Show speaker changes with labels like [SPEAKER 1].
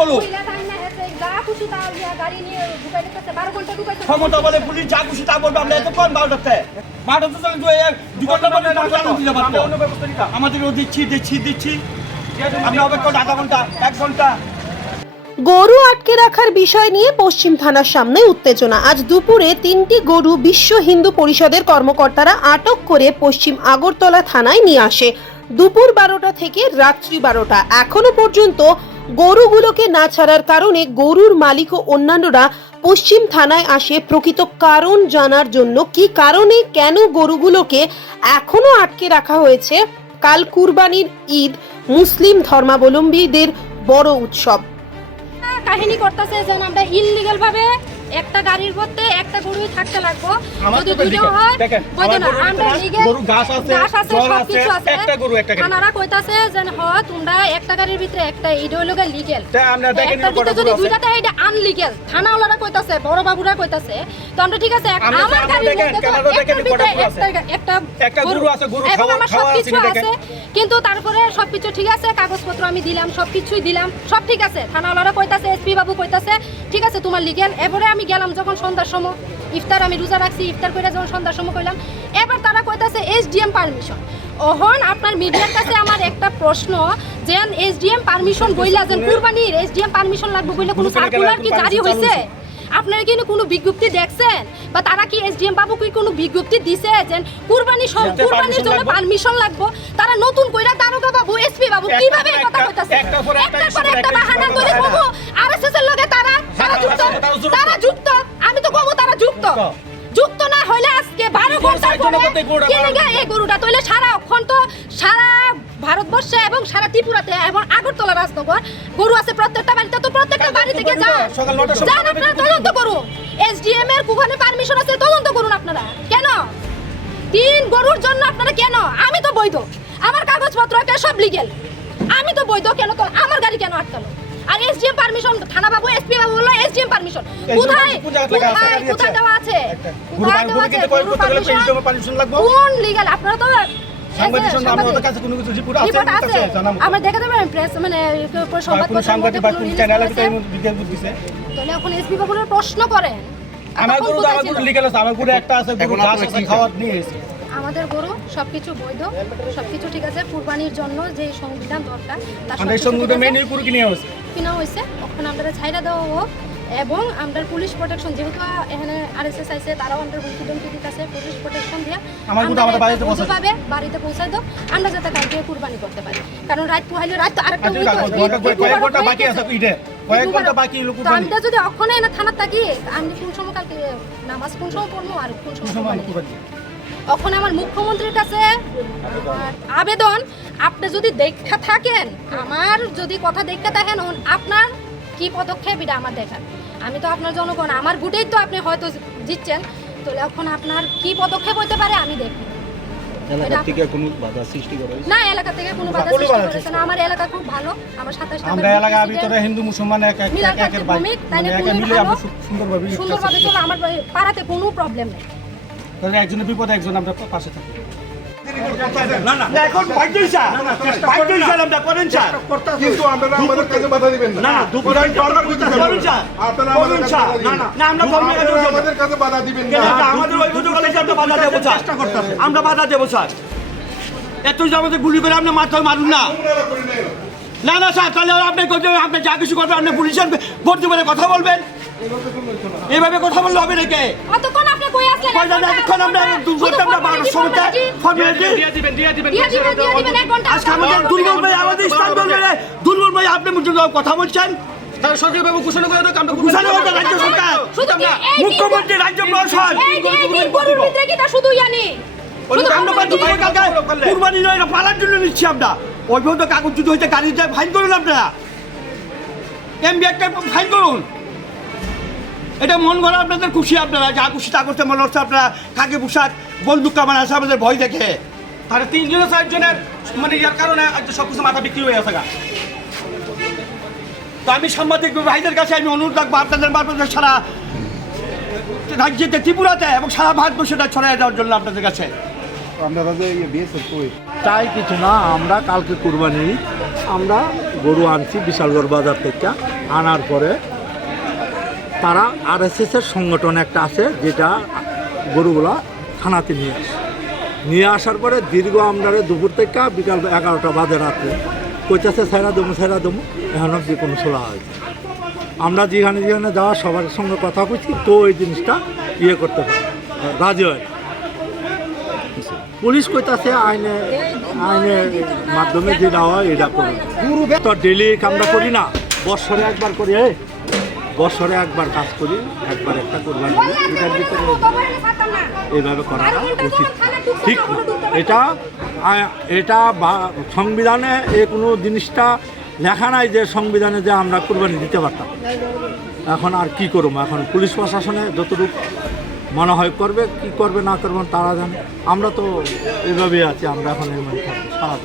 [SPEAKER 1] বলুক।
[SPEAKER 2] কইলা তাই না হেছে যা খুশি তা গাড়ি নিয়ে ঢুকাই দিতেছে 12 ঘণ্টা ঢুকাইতে
[SPEAKER 1] ক্ষমতা বলে পুলিশ যা খুশি তা বলবে আমরা এতক্ষণ বারোটাতে বারোটাতে চলে দু দু ঘণ্টা পরে দিতে পারব আমাদেরও দিচ্ছি দিচ্ছি দিচ্ছি। আমরা অপেক্ষা আধা ঘণ্টা এক ঘণ্টা।
[SPEAKER 3] গরু আটকে রাখার বিষয় নিয়ে পশ্চিম থানার সামনে উত্তেজনা। আজ দুপুরে তিনটি গরু বিশ্ব হিন্দু পরিষদের কর্মকর্তারা আটক করে পশ্চিম আগরতলা থানায় নিয়ে আসে। দুপুর বারোটা থেকে রাত্রি বারোটা। এখনও পর্যন্ত গরুগুলোকে না ছাড়ার কারণে গরুর মালিক ও অন্যান্যরা পশ্চিম থানায় আসে প্রকৃত কারণ জানার জন্য। কি কারণে কেন গরুগুলোকে এখনও আটকে রাখা হয়েছে? কাল কুরবানির ঈদ মুসলিম ধর্মাবলম্বীদের বড় উৎসব।
[SPEAKER 2] কাহিনী করতেছে যেন আমরা ইললিগাল ভাবে একটা গাড়ির মধ্যে একটা গরুই থাকতে লাগবো। যদি দুটো হয় বলতে না আমরা লিগেল
[SPEAKER 1] গরুর ঘাস আছে,
[SPEAKER 2] ঘাস আছে সব কিছু আছে।
[SPEAKER 1] একটা গরু, একটা গাড়ি।
[SPEAKER 2] থানারা কইতাছে যে হ তোমরা একটা গাড়ির ভিতরে একটা এটা হলো লিগেল
[SPEAKER 1] তা আমরা দেখেন
[SPEAKER 2] ভিতরে
[SPEAKER 1] কটা
[SPEAKER 2] যদি
[SPEAKER 1] গরু।
[SPEAKER 2] দুইটাতে এটা আনলিগেল থানাওয়ালারা কইতাছে বড় বাবুরা কইতাছে। তো আমরা ঠিক আছে
[SPEAKER 1] আমরা
[SPEAKER 2] গাড়ির মধ্যে। একটা একটা
[SPEAKER 1] গরু। আছে, গরু খাওয়া-
[SPEAKER 2] আমার
[SPEAKER 1] খাওয়া আছে,
[SPEAKER 2] কিন্তু তারপরে সবকিছু ঠিক আছে কাগজপত্র আমি দিলাম সবকিছুই দিলাম সব ঠিক আছে। থানা থানাওয়ালারা কইতাছে এসপি বাবু কইতাছে ঠিক আছে তোমার লিগেল এবারে আমি গেলাম যখন সন্ধ্যার সময় ইফতার আমি রোজা রাখছি ইফতার করে যখন সন্ধ্যার সময় কইলাম এবার তারা কইতাছে এসডিএম পারমিশন। ওহন আপনার মিডিয়ার কাছে আমার একটা প্রশ্ন যে এসডিএম পারমিশন বইলা যেন কুরবানির এসডিএম পারমিশন লাগবে বইলে কোনো সার্কুলার কি জারি হইছে? আপনারা কি কোনো বিজ্ঞপ্তি দেখছেন? বা তারা কি এসডিএম বাবু কি কোনো বিজ্ঞপ্তি দিছে যে কুরবানি কুরবানির জন্য পারমিশন লাগবে? তারা নতুন কইরা দারোগা বাবু এসপি বাবু কীভাবে এই কথা কইতাছে?
[SPEAKER 1] একটা
[SPEAKER 2] পর একটা বাহানা করে
[SPEAKER 1] ঘণ্টা।
[SPEAKER 2] এই গরুটা? তৈলে সারা তো সারা ভারতবর্ষে এবং সারা ত্রিপুরাতে এবং আগরতলা রাজনগর গরু আছে প্রত্যেকটা বাড়িতে। তো প্রত্যেকটা বাড়ি থেকে যান আপনারা তদন্ত করুন। এসডিএম এর কুখানে পারমিশন আছে তদন্ত করুন আপনারা। কেন? তিন গরুর জন্য আপনারা কেন? আমি তো বৈধ। আমার কাগজপত্র সব লিগেল আমি তো বৈধ। কেন তো? আমার গাড়ি কেন আটকালো? আর এসডিএম পারমিশন থানা বাবু এসপি বাবু বলল এসডিএম পারমিশন কোথায়? কোথায়? কোথায় দেওয়া আছে? কোথায় দেওয়া আছে?
[SPEAKER 1] পারমিশন লাগবে।
[SPEAKER 2] কোন লিগ্যাল আপনারা তো
[SPEAKER 1] আমার
[SPEAKER 2] দেখা দেবেন প্রেস মানে তাহলে এখন এসপি প্রশ্ন করেন।
[SPEAKER 1] আমার গরু আমার গরু লিগেল আছে আমার গরু একটা আছে গরু ঘাস আছে খাওয়ার নিয়ে এসেছি।
[SPEAKER 2] আমাদের গরু সবকিছু বৈধ সবকিছু ঠিক আছে কুরবানির জন্য যে সংবিধান দরকার তার।
[SPEAKER 1] মেনে গরু কিনে হয়েছে
[SPEAKER 2] কিনা হয়েছে ওখানে আমরা ছাইরা দেওয়া হোক এবং আমরা পুলিশ প্রোটেকশন যেহেতু এখানে আরএসএস আইছে তারাও আমরা হুমকি ধমকি দিতেছে পুলিশ প্রোটেকশন দিয়ে
[SPEAKER 1] আমার কিন্তু আমাদের বাড়িতে পৌঁছায়।
[SPEAKER 2] পাবে বাড়িতে পৌঁছায় দাও আমরা যাতে কালকে কুরবানি করতে পারি। কারণ রাত পোহাইলে রাত তো আরেকটা আমরা যদি অক্ষণে এনে থানার থাকি আমি কোন সময় কালকে নামাজ কোন সময় পড়ব আর কোন সময়। আমার মুখ্যমন্ত্রীর কাছে আবেদন আপনি যদি দেখা থাকেন আমার যদি কথা দেখতে থাকেন আপনার কি পদক্ষেপ এটা আমার দেখার? আমি তো আপনার জনগণ আমার ভোটেই তো আপনি হয়তো জিতছেন। তাহলে এখন আপনার কি পদক্ষেপ হতে পারে আমি দেখব
[SPEAKER 4] এলাকা থেকে কোনো বাধা সৃষ্টি করা
[SPEAKER 2] না এলাকা থেকে কোনো বাধা সৃষ্টি
[SPEAKER 1] বাধা
[SPEAKER 2] করেছে
[SPEAKER 1] সৃষ্টি
[SPEAKER 2] না। আমার এলাকা খুব ভালো আমার
[SPEAKER 1] আমরা এলাকা ভিতরে হিন্দু মুসলমান এক এক একের মানে মিলে আমরা সুন্দরভাবে
[SPEAKER 2] সুন্দরভাবে চলো আমার পাড়াতে কোনো প্রবলেম নেই।
[SPEAKER 1] তাহলে একজনের বিপদে একজন আমরা পাশে থাকি। এখন ভাগ্যই স্যার। ভাগ্যই স্যার আমরা করেন স্যার।
[SPEAKER 5] কিন্তু আপনারা আমাদের কাছে বাধা দিবেন
[SPEAKER 1] না। না দুপুরে দরকার করতে করেন স্যার
[SPEAKER 5] আপনারা আমাদের
[SPEAKER 1] স্যার। না আমরা
[SPEAKER 5] আমাদের কাছে বাধা দিবেন না।
[SPEAKER 1] আমাদের ওই বুঝে গেলে আমরা বাধা দেবো স্যার। আমরা বাধা দেবো স্যার। এত আমাদের গুলি করে আপনি মাথায় মারুন না। না না স্যার তাহলে আপনি আপনি যা কিছু করবেন আপনি পুলিশের ভর্তি করে কথা বলবেন। এইভাবে কথা বললে হবে নাকি?
[SPEAKER 2] অতক্ষণ আপনি কই আসলেন?
[SPEAKER 1] এতক্ষণ আমরা আমরা বারোটার সময় ফর্মালিটি?
[SPEAKER 2] দিয়ে দিবেন দিয়ে দিবেন এক ঘণ্টা।
[SPEAKER 1] আজকে আমাদের দুর্বল ভাই আমাদের স্থান দুর্বল ভাই আপনি কথা বলছেন?
[SPEAKER 6] সরকারিভাবে ঘোষণা করে দাও
[SPEAKER 1] ঘোষণা করবে রাজ্য সরকার।
[SPEAKER 2] শুধু কি এই
[SPEAKER 1] মুখ্যমন্ত্রী রাজ্য প্রশাসন
[SPEAKER 2] এই এই গরুর ভিতরে কি তা শুধু জানি
[SPEAKER 1] ওই যে আমরা বাধ্য করে কালকে কুরবানি নয় পালার জন্য নিচ্ছি আমরা। কাগজ যদি হয়েছে গাড়িতে ফাইন করুন আপনারা। এমবি একটা ফাইন করুন? এটা মন ভরা আপনাদের খুশি আপনারা যা খুশি তা করতে মনে হচ্ছে আপনারা কাকে পোশাক বন্দুক কামান আছে আমাদের ভয় দেখে।
[SPEAKER 6] তাহলে তিনজনের চারজনের মানে ইয়ার কারণে সব কিছু মাথা বিক্রি হয়ে আছে গা।
[SPEAKER 1] তো আমি সাংবাদিক ভাইদের কাছে আমি অনুরোধ রাখব আপনাদের মারফত সারা রাজ্যেতে ত্রিপুরাতে এবং সারা ভারতবর্ষে এটা ছড়াই দেওয়ার জন্য আপনাদের কাছে।
[SPEAKER 4] চাই কিছু না আমরা কালকে কুরবানি আমরা
[SPEAKER 7] গরু আনছি বিশালগড় বাজার থেকে আনার পরে তারা আরএসএসের সংগঠন একটা আছে, যেটা গরুগুলা থানাতে নিয়ে আসে। নিয়ে আসার পরে দীর্ঘ আমদারে দুপুর থেকে বিকাল এগারোটা বাজে রাতে কইতাছে সাইরা দমু সাইরা দমু, এখন অব্দি কোনো সোলা হয়েছে আমরা যেখানে যেখানে যাওয়া, সবার সঙ্গে কথা বলছি তো এই জিনিসটা ইয়ে করতে পারে রাজি হয় না। পুলিশ কইতাছে, আইনে আইনের মাধ্যমে যেটা হয়, এটা করি। তো ডেলি আমরা করি না, বৎসরে একবার করি বৎসরে একবার কাজ করি একবার একটা করবার এটার ভিতরে এইভাবে করাটা উচিত ঠিক এটা এটা সংবিধানে এ কোনো জিনিসটা লেখা নাই যে সংবিধানে যে আমরা কোরবানি দিতে পারতাম। এখন আর কি করব? এখন পুলিশ প্রশাসনে যতটুকু মনে হয় করবে কি করবে না করবে তারা জানে। আমরা তো এভাবেই আছি আমরা এখন এই মানে থাকব সারা।